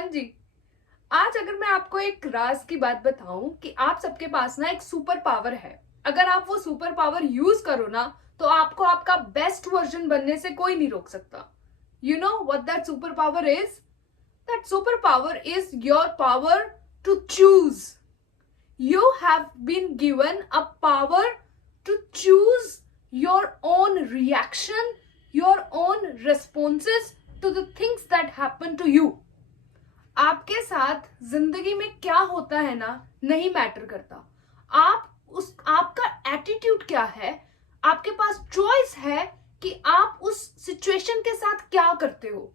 हाँ जी। आज अगर मैं आपको एक राज की बात बताऊं कि आप सबके पास ना एक सुपर पावर है। अगर आप वो सुपर पावर यूज करो ना, तो आपको आपका बेस्ट वर्जन बनने से कोई नहीं रोक सकता। You know what that super power is? That super power is your power to choose. You have been given a power to choose your own reaction, your own responses to the things that happen to you. आपके साथ जिंदगी में क्या होता है ना, नहीं matter करता। आपका एटीट्यूड क्या है, आपके पास चॉइस है कि आप उस सिचुएशन के साथ क्या करते हो।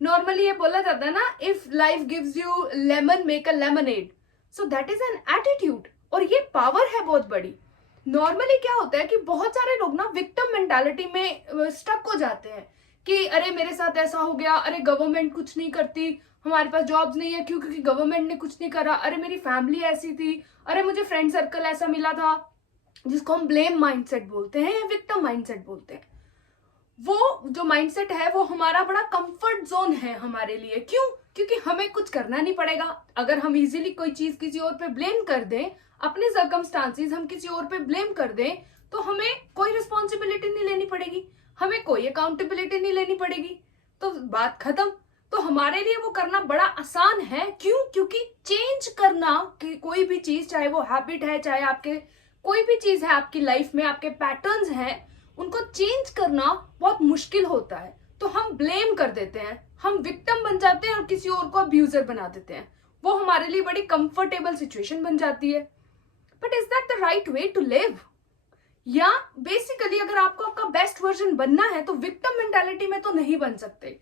नॉर्मली ये बोला जाता है ना, if life gives you lemon make a lemonade. So that is an attitude, और ये पावर है बहुत बड़ी। नॉर्मली क्या होता है कि बहुत सारे लोग ना विक्टिम मेंटालिटी में स्टक हो जाते हैं कि अरे मेरे साथ ऐसा हो गया, अरे गवर्नमेंट कुछ नहीं करती, हमारे पास जॉब्स नहीं है क्योंकि गवर्नमेंट ने कुछ नहीं करा, अरे मेरी फैमिली ऐसी थी, अरे मुझे फ्रेंड सर्कल ऐसा मिला था, जिसको हम ब्लेम माइंडसेट बोलते हैं या विक्टिम माइंडसेट बोलते हैं। वो जो माइंडसेट है वो हमारा बड़ा कंफर्ट जोन है हमारे लिए। क्यों? क्योंकि हमें कुछ करना नहीं पड़ेगा। अगर हम इजीली कोई चीज किसी और पे ब्लेम कर दें, अपने सर्कमस्टांसेस हम किसी और पे ब्लेम कर दें, तो हमें कोई रिस्पॉन्सिबिलिटी नहीं लेनी पड़ेगी, हमें कोई अकाउंटेबिलिटी नहीं लेनी पड़ेगी, तो बात खत्म। तो हमारे लिए वो करना बड़ा आसान है। क्यों? क्योंकि चेंज करना कि कोई भी चीज, चाहे वो हैबिट है, चाहे आपके कोई भी चीज है आपकी लाइफ में, आपके पैटर्न्स हैं, उनको चेंज करना बहुत मुश्किल होता है। तो हम ब्लेम कर देते हैं, हम विक्टिम बन जाते हैं और किसी और को अब्यूजर बना देते हैं। वो हमारे लिए बड़ी कंफर्टेबल सिचुएशन बन जाती है। But is that the right way to live? या बेसिकली अगर आपको आपका बेस्ट वर्जन बनना है तो विक्टिम मेंटालिटी में तो नहीं बन सकते।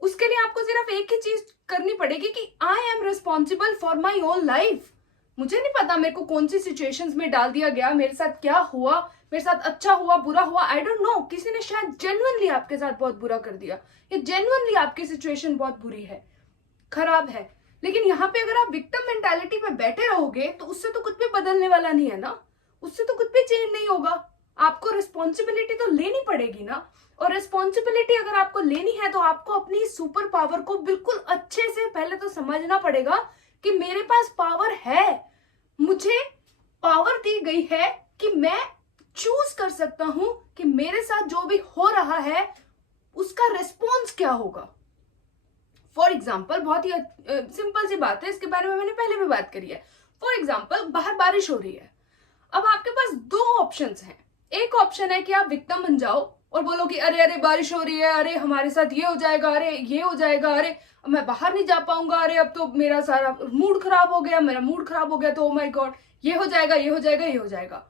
उसके लिए आपको सिर्फ एक ही चीज करनी पड़ेगी कि I am responsible for my own life. मुझे नहीं पता मेरे को कौन सी सिचुएशंस में डाल दिया गया, मेरे साथ क्या हुआ, मेरे साथ अच्छा हुआ बुरा हुआ, आई डोंट नो। किसी ने शायद जेन्युइनली आपके साथ बहुत बुरा कर दिया, या जेन्युइनली आपकी सिचुएशन बहुत बुरी है, खराब है। लेकिन यहाँ पे अगर आप विक्टिम मेंटालिटी पे बैठे रहोगे तो उससे तो कुछ भी बदलने वाला नहीं है ना, उससे तो कुछ भी चेंज नहीं होगा। आपको रिस्पॉन्सिबिलिटी तो लेनी पड़ेगी ना। और रिस्पॉन्सिबिलिटी अगर आपको लेनी है तो आपको अपनी सुपर पावर को बिल्कुल अच्छे से पहले तो समझना पड़ेगा कि मेरे पास पावर है, मुझे पावर दी गई है कि मैं चूज कर सकता हूं कि मेरे साथ जो भी हो रहा है उसका रिस्पॉन्स क्या होगा। फॉर एग्जाम्पल, बहुत ही सिंपल सी बात है, इसके बारे में मैंने पहले भी बात करी है। फॉर एग्जाम्पल, बाहर बारिश हो रही है। अब आपके पास दो ऑप्शंस हैं। एक ऑप्शन है कि आप विक्टिम बन जाओ और बोलो कि अरे अरे बारिश हो रही है, अरे हमारे साथ ये हो जाएगा, अरे ये हो जाएगा, अरे मैं बाहर नहीं जा पाऊंगा, अरे अब तो मेरा सारा मूड खराब हो गया, मेरा मूड खराब हो गया, तो ओ माय गॉड ये हो जाएगा, ये हो जाएगा, ये हो जाएगा।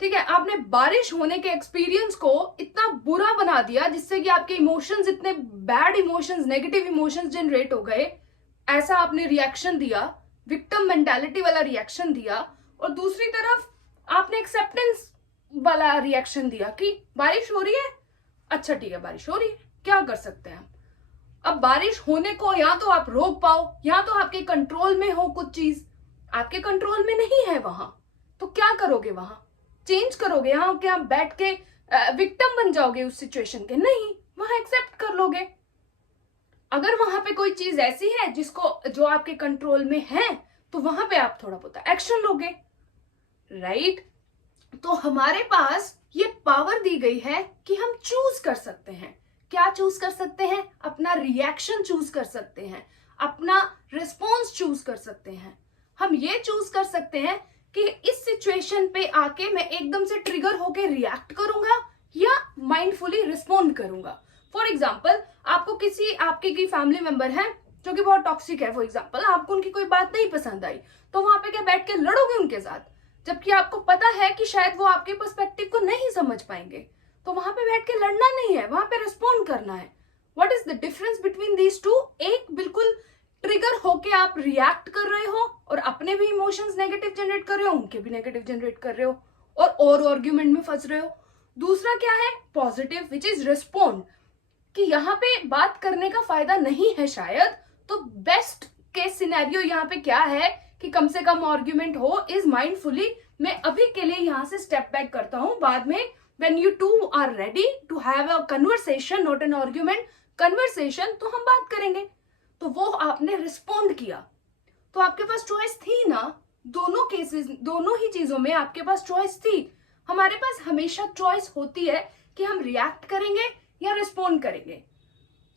ठीक है, आपने बारिश होने के एक्सपीरियंस को इतना बुरा बना दिया जिससे कि आपके इमोशंस, इतने bad emotions, negative emotions generate हो गए। ऐसा आपने रिएक्शन दिया, विक्टिम मेंटालिटी वाला रिएक्शन दिया। और दूसरी तरफ आपने एक्सेप्टेंस वाला रिएक्शन दिया कि बारिश हो रही है, अच्छा ठीक है बारिश हो रही है, क्या कर सकते हैं हम। अब बारिश होने को या तो आप रोक पाओ, या तो आपके कंट्रोल में हो कुछ चीज, आपके कंट्रोल में नहीं है वहां, तो क्या करोगे? वहां चेंज करोगे? यहाँ क्या बैठ के विक्टिम बन जाओगे उस सिचुएशन के? नहीं, वहां एक्सेप्ट कर लोगे। अगर वहां पे कोई चीज ऐसी है जो आपके कंट्रोल में है, तो वहां पे आप थोड़ा बहुत एक्शन लोगे, राइट? तो हमारे पास ये पावर दी गई है कि हम चूज कर सकते हैं। क्या चूज कर सकते हैं? अपना रिएक्शन चूज कर सकते हैं, अपना रिस्पॉन्स चूज कर सकते हैं। हम ये चूज कर सकते हैं कि इस सिचुएशन पे आके मैं एकदम से ट्रिगर होके रिएक्ट करूंगा या माइंडफुली रिस्पॉन्ड करूंगा। फॉर एग्जाम्पल, आपको आपके कोई फैमिली मेंबर है जो कि बहुत टॉक्सिक है, फॉर एग्जाम्पल आपको उनकी कोई बात नहीं पसंद आई, तो वहां पे क्या बैठ के लड़ोगे उनके साथ? जबकि आपको पता है कि शायद वो आपके पर्सपेक्टिव को नहीं समझ पाएंगे, तो वहां पे बैठ के लड़ना नहीं है, वहां पे रिस्पॉन्ड करना है। What is the difference between these two? एक बिल्कुल ट्रिगर होके आप रिएक्ट कर रहे हो और अपने भी इमोशंस नेगेटिव जनरेट कर रहे हो, उनके भी नेगेटिव जनरेट कर रहे हो और आर्ग्यूमेंट में फंस रहे हो। दूसरा क्या है? पॉजिटिव, विच इज रिस्पॉन्ड, कि यहाँ पे बात करने का फायदा नहीं है शायद, तो बेस्ट केस सिनेरियो यहाँ पे क्या है कि कम से कम आर्ग्यूमेंट हो, इज माइंडफुली मैं अभी के लिए यहाँ से स्टेप बैक करता हूँ, बाद में when you two are ready to have a conversation, not an argument, conversation, तो हम बात करेंगे। तो वो आपने रिस्पॉन्ड किया, तो आपके पास चॉइस थी ना। दोनों केसेस, दोनों ही चीजों में आपके पास चॉइस थी। हमारे पास हमेशा चॉइस होती है कि हम रिएक्ट करेंगे या रिस्पॉन्ड करेंगे।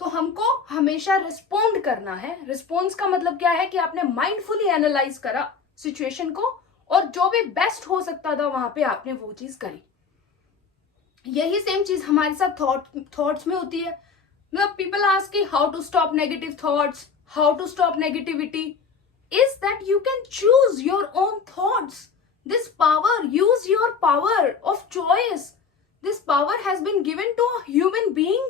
तो हमको हमेशा रिस्पॉन्ड करना है। रिस्पॉन्स का मतलब क्या है कि आपने माइंडफुली एनालाइज करा सिचुएशन को और जो भी बेस्ट हो सकता था वहां पे आपने वो चीज करी। यही सेम चीज हमारे साथ थॉट्स में होती है। मतलब पीपल आस्क कि how to stop negative thoughts, how to stop negativity, is that you can choose your own thoughts. This power, use your power of choice. This power has been given to a human being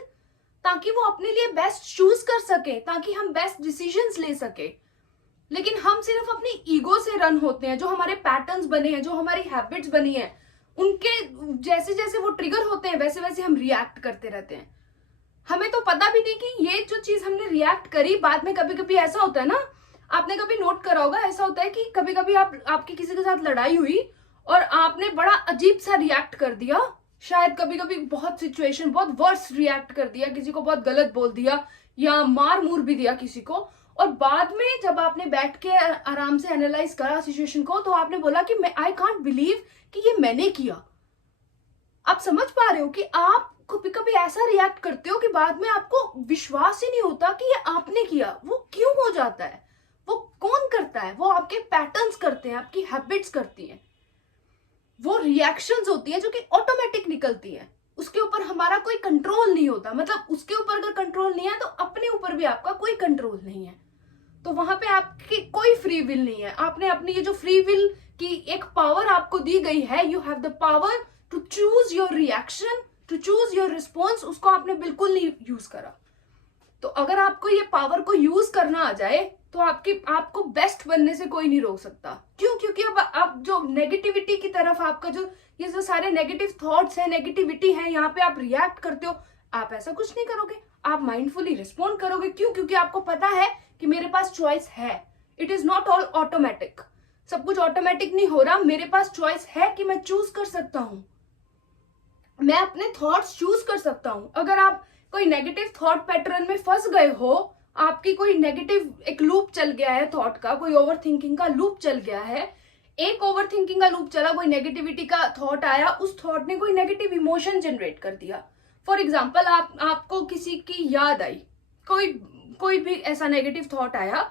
ताकि वो अपने लिए best choose कर सके, ताकि हम best decisions ले सके। लेकिन हम सिर्फ अपनी ईगो से रन होते हैं। जो हमारे पैटर्न्स बने हैं, जो हमारी हैबिट्स बनी हैं, उनके जैसे जैसे वो ट्रिगर होते हैं वैसे वैसे हम रिएक्ट करते रहते हैं। हमें तो पता भी नहीं कि ये जो चीज हमने रिएक्ट करी, बाद में कभी कभी ऐसा होता है ना, आपने कभी नोट करा होगा, ऐसा होता है कि कभी कभी आपकी किसी के साथ लड़ाई हुई और आपने बड़ा अजीब सा रिएक्ट कर दिया। शायद कभी कभी बहुत सिचुएशन, बहुत वर्स रिएक्ट कर दिया, किसी को बहुत गलत बोल दिया या मार मूर भी दिया किसी को। और बाद में जब आपने बैठ के आराम से एनालाइज करा सिचुएशन को, तो आपने बोला कि मैं आई कांट बिलीव कि ये मैंने किया। आप समझ पा रहे हो कि आप कभी कभी ऐसा रिएक्ट करते हो कि बाद में आपको विश्वास ही नहीं होता कि ये आपने किया। वो क्यों हो जाता है? वो कौन करता है? वो आपके पैटर्न्स करते हैं, आपकी हैबिट्स करती हैं। वो रिएक्शंस होती हैं जो कि ऑटोमेटिक निकलती हैं, उसके ऊपर हमारा कोई कंट्रोल नहीं होता। मतलब उसके ऊपर अगर कंट्रोल नहीं है तो अपने ऊपर भी आपका कोई कंट्रोल नहीं है। तो वहां पे आपकी कोई फ्री विल नहीं है। आपने अपनी ये जो फ्री विल की एक पावर आपको दी गई है, you have the power to choose your reaction, to choose your response, उसको आपने बिल्कुल नहीं यूज करा। तो अगर आपको ये पावर को यूज करना आ जाए तो आपको बेस्ट बनने से कोई नहीं रोक सकता। क्यों? क्योंकि अब आप जो नेगेटिविटी की तरफ आपका ये जो सारे नेगेटिव थॉट्स है, नेगेटिविटी है, यहाँ पे आप रिएक्ट करते हो। आप ऐसा कुछ नहीं करोगे, आप माइंडफुली रिस्पॉन्ड करोगे। क्यों? क्योंकि आपको पता है कि मेरे पास चॉइस है। It is not all automatic. सब कुछ ऑटोमेटिक नहीं हो रहा। मेरे पास चॉइस है कि मैं चूज कर सकता हूं, मैं अपने थॉट्स चूज कर सकता हूं। अगर आप कोई नेगेटिव थॉट पैटर्न में फंस गए हो, आपकी कोई नेगेटिव एक लूप चल गया है थॉट का, कोई ओवर थिंकिंग का लूप चल गया है, एक ओवर थिंकिंग का लूप चला, कोई नेगेटिविटी का थॉट आया, उस थॉट ने कोई नेगेटिव इमोशन जनरेट कर दिया। फॉर एग्जाम्पल, आपको किसी की याद आई, कोई भी ऐसा नेगेटिव थॉट आया,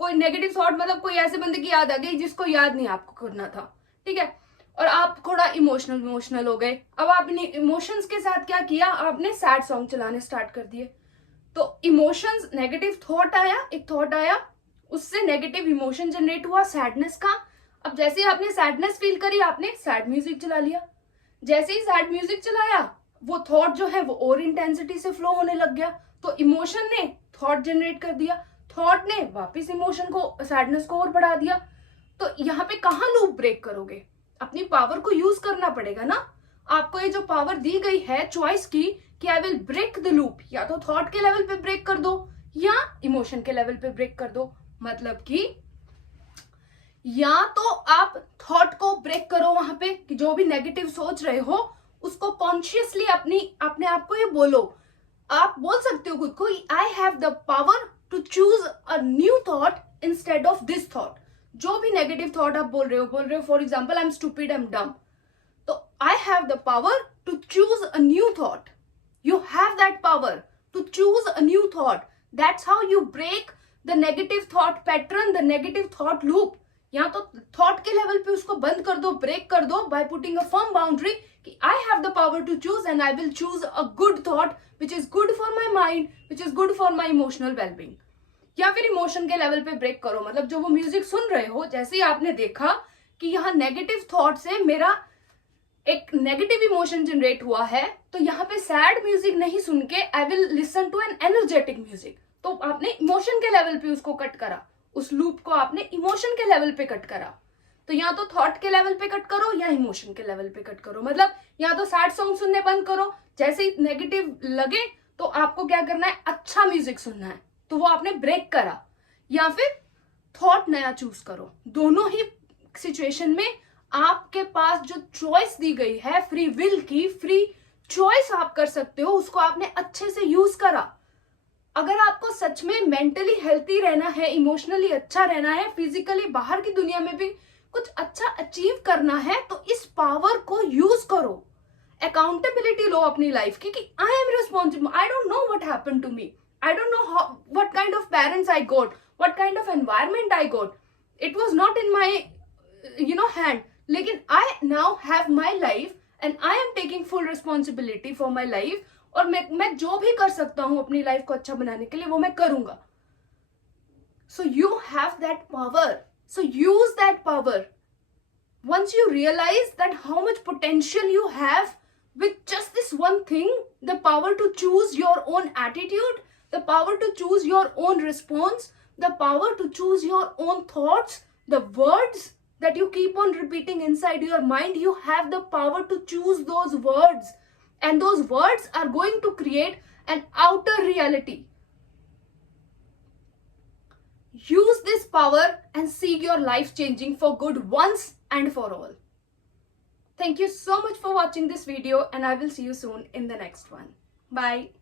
कोई नेगेटिव थॉट मतलब कोई ऐसे बंदे की याद आ गई जिसको याद नहीं आपको करना था, ठीक है, और आप थोड़ा इमोशनल हो गए। अब आपने इमोशंस के साथ क्या किया? आपने सैड सॉन्ग चलाने स्टार्ट कर दिए। तो इमोशंस, नेगेटिव थॉट आया, एक थॉट आया, उससे नेगेटिव इमोशन जनरेट हुआ सैडनेस का। अब जैसे ही आपने सैडनेस फील करी, आपने सैड म्यूजिक चला लिया। जैसे ही सैड म्यूजिक चलाया, वो थॉट जो है वो और इंटेंसिटी से फ्लो होने लग गया। तो इमोशन ने थॉट जनरेट कर दिया, थॉट ने वापस इमोशन को, सैडनेस को और बढ़ा दिया। तो यहाँ पे कहाँ लूप ब्रेक करोगे? अपनी पावर को यूज करना पड़ेगा ना। आपको ये जो पावर दी गई है चॉइस की कि I will break the loop, या तो थॉट के लेवल पे ब्रेक कर दो या इमोशन के लेवल पे ब्रेक कर दो। मतलब कि या तो आप थॉट को ब्रेक करो वहां पे कि जो भी नेगेटिव सोच रहे हो उसको कॉन्शियसली अपने आप को ये बोलो। आप बोल सकते हो खुद को, I have the power to choose a new thought instead of this thought. जो भी नेगेटिव थॉट आप बोल रहे हो, for example I am stupid, I am dumb, तो I have the power to choose a new thought. You have that power to choose a new thought. That's how you break the negative thought pattern, the negative thought loop. या तो thought के level पे उसको बंद कर दो, break कर दो by putting a firm boundary कि I have the power to choose and I will choose a good thought which is good for my mind, which is good for my emotional well-being. या फिर emotion के level पे break करो। मतलब जो वो music सुन रहे हो, जैसे ही आपने देखा कि यहाँ नेगेटिव थॉट से मेरा एक नेगेटिव इमोशन जनरेट हुआ है, तो यहाँ पे सैड म्यूजिक नहीं सुन के I will listen to an energetic music. तो आपने इमोशन के लेवल पे उसको कट करा, उस लूप को आपने इमोशन के लेवल पे कट करा। तो या तो थॉट के लेवल पे कट करो या इमोशन के लेवल पे कट करो। मतलब या तो सैड सॉन्ग सुनने बंद करो, जैसे ही नेगेटिव लगे तो आपको क्या करना है, अच्छा म्यूजिक सुनना है, तो वो आपने ब्रेक करा, या फिर थॉट नया चूज करो। दोनों ही सिचुएशन में आपके पास जो चॉइस दी गई है, फ्री विल की फ्री चॉइस आप कर सकते हो, उसको आपने अच्छे से यूज करा। अगर आपको सच में मेंटली हेल्थी रहना है, इमोशनली अच्छा रहना है, फिजिकली बाहर की दुनिया में भी कुछ अच्छा अचीव करना है, तो इस पावर को यूज करो। अकाउंटेबिलिटी लो अपनी लाइफ की कि I am responsible, I don't know what happened to me, I don't know how what kind of parents I got, what kind of environment I got, it was not in my hand, लेकिन I now have my life and I am taking full responsibility for my life. और मैं जो भी कर सकता हूं अपनी life को अच्छा बनाने के लिए वो मैं करूंगा। So you have that power, so use that power. Once you realize that how much potential you have with just this one thing, the power to choose your own attitude, the power to choose your own response, the power to choose your own thoughts, the words that you keep on repeating inside your mind, you have the power to choose those words, and those words are going to create an outer reality. Use this power and see your life changing for good once and for all. Thank you so much for watching this video, and I will see you soon in the next one. Bye.